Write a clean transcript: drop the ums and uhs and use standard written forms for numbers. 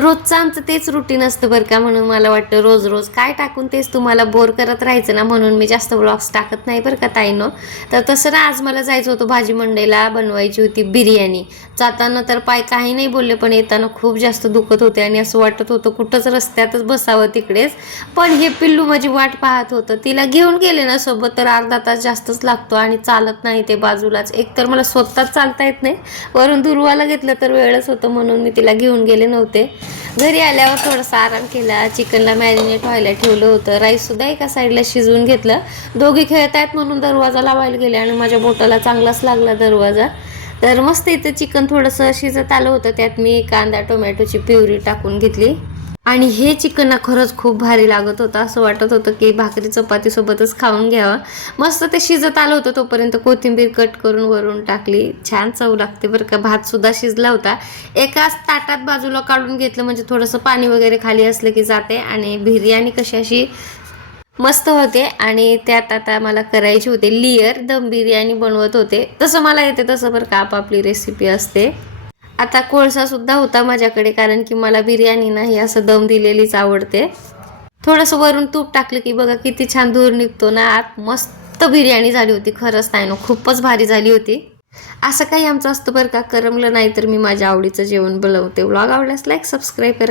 रोजचं आमचं तेच रुटीन असतं बरं का, म्हणून मला वाटतं रोज रोज काय टाकून तेच तुम्हाला बोर करत राहायचं ना, म्हणून मी जास्त व्लॉग्स टाकत नाही बरं का ताईनो. तर तसं ना आज मला जायचं होतं भाजी मंडईला, बनवायची होती बिर्याणी. जाताना तर पाय काही नाही बोलले, पण येताना खूप जास्त दुखत होते आणि असं वाटत होतं कुठंच रस्त्यातच बसावं तिकडेच. पण हे पिल्लू माझी वाट पाहत होतं, तिला घेऊन गेले ना सोबत तर अर्धा तास जास्तच लागतो आणि चालत नाही ते बाजूलाच. एक तर मला स्वतःच चालता येत नाही, वरून दुर्वाला घेतलं तर वेळच होतं, म्हणून मी तिला घेऊन गेले नव्हते. घरी आल्यावर थोडासा आराम केला, चिकनला मॅरिनेट व्हायला ठेवलं होतं, राईससुद्धा एका साईडला शिजवून घेतलं. दोघी खेळत आहेत म्हणून दरवाजा लावायला गेले आणि माझ्या बोटाला चांगलाच लागला दरवाजा. तर मस्त इथं चिकन थोडंसं शिजत आलं होतं, त्यात मी कांदा टोमॅटोची प्युरी टाकून घेतली आणि हे चिकन ना खरंच खूप भारी लागत होतं. असं वाटत होतं की भाकरी चपातीसोबतच खाऊन घ्यावं. मस्त ते शिजत आलं होतं तोपर्यंत कोथिंबीर कट करून वरून टाकली. छान चव लागते बरं का. भातसुद्धा शिजला होता. एकाच ताटात बाजूला काढून घेतलं म्हणजे थोडंसं पाणी वगैरे खाली असलं की जाते आणि बिर्याणी कशी अशी मस्त होते. आणि त्यात आता मला करायची होते लेयर, दम बिर्याणी बनवत होते. तसं मला येते तसं बरं का, आपापली रेसिपी असते. आता कोळसा सुद्धा होता माझ्याकडे, कारण की मला बिर्याणी नाही असं दम दिलेलीच आवडते. थोडंसं वरून तूप टाकलं की बघा किती छान धूर निघतो ना आत. मस्त बिर्याणी झाली होती खरंच नाही ना, खूपच भारी झाली होती. असं काही आमचं असतं बरं का. करमलं नाही तर मी माझ्या आवडीचं जेवण बनवते. व्लॉग आवडल्यास लाईक सबस्क्राईब करा.